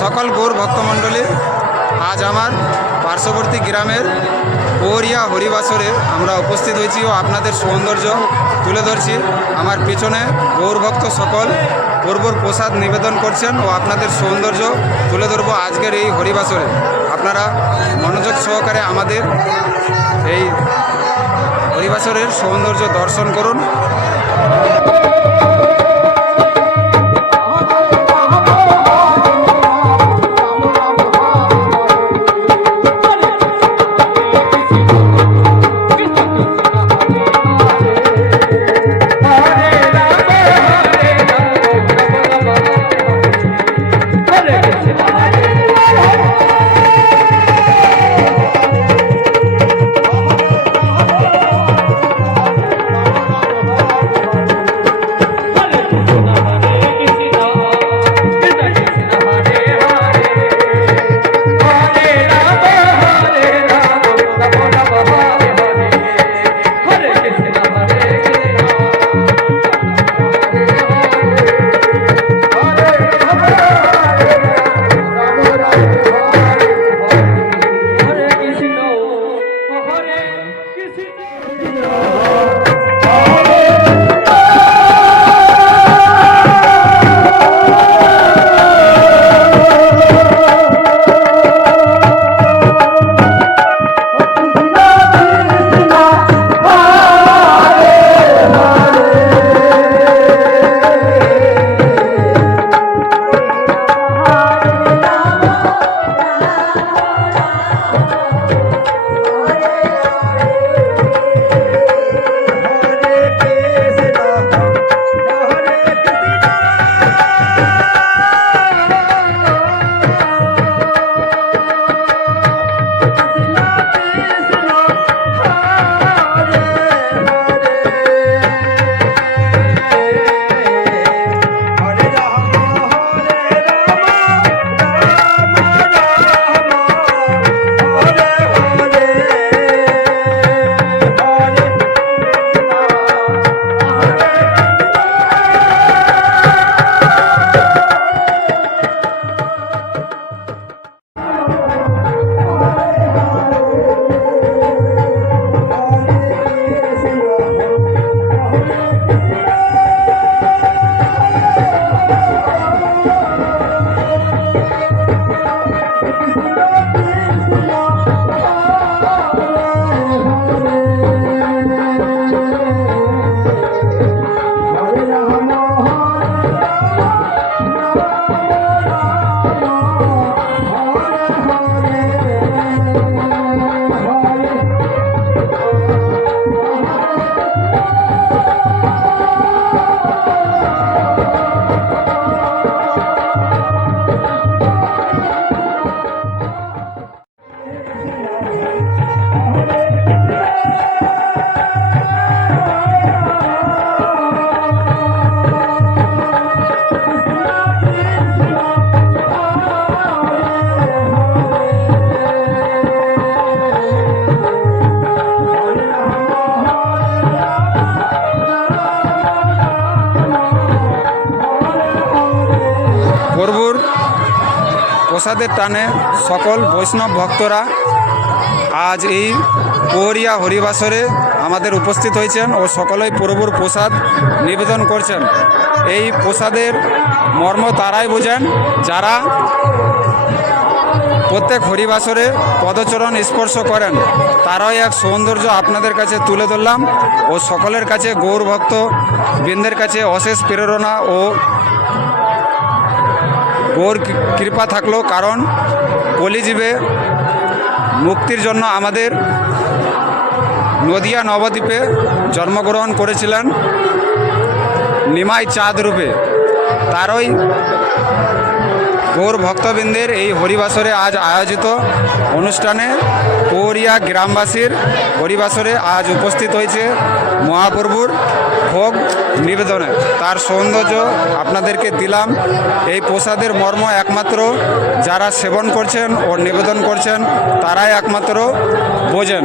সকল গৌর ভক্তমণ্ডলী, আজ আমার পার্শ্ববর্তী গ্রামের পৌরিয়া হরিবাসরে আমরা উপস্থিত হয়েছি ও আপনাদের সৌন্দর্য তুলে ধরছি। আমার পেছনে গৌর ভক্ত সকল পূর্বর প্রসাদ নিবেদন করছেন ও আপনাদের সৌন্দর্য তুলে ধরবো আজকের এই হরিবাসরে। আপনারা মনোযোগ সহকারে আমাদের এই হরিবাসরের সৌন্দর্য দর্শন করুন। প্রসাদের টানে সকল বৈষ্ণব ভক্তরা আজ এই পৌরিয়া হরিবাসরে আমাদের উপস্থিত হয়েছেন ও সকলেই প্রভুর প্রসাদ নিবেদন করছেন। এই প্রসাদের মর্ম তারাই বোঝেন। যারা প্রত্যেক হরিবাসরে পদচরণ স্পর্শ করেন, তারাই এক সৌন্দর্য আপনাদের কাছে তুলে ধরলাম ও সকলের কাছে গৌর ভক্ত বৃন্দের কাছে অশেষ প্রেরণা ও গৌর কৃপা থাকল, কারণ কলিজীবে মুক্তির জন্য আমাদের নদিয়া নবদ্বীপে জন্মগ্রহণ করেছিলেন নিমাই চাঁদ রূপে। তারই গৌর ভক্তবৃন্দের এই হরিবাসরে আজ আয়োজিত অনুষ্ঠানে পৌরিয়া গ্রামবাসীর হরিবাসরে আজ উপস্থিত হয়েছে মহাপ্রভুর ভোগ নিবেদনে। তার সৌন্দর্য আপনাদেরকে দিলাম। এই প্রসাদের মর্ম একমাত্র যারা সেবন করছেন ও নিবেদন করছেন, তারাই একমাত্র বোঝেন।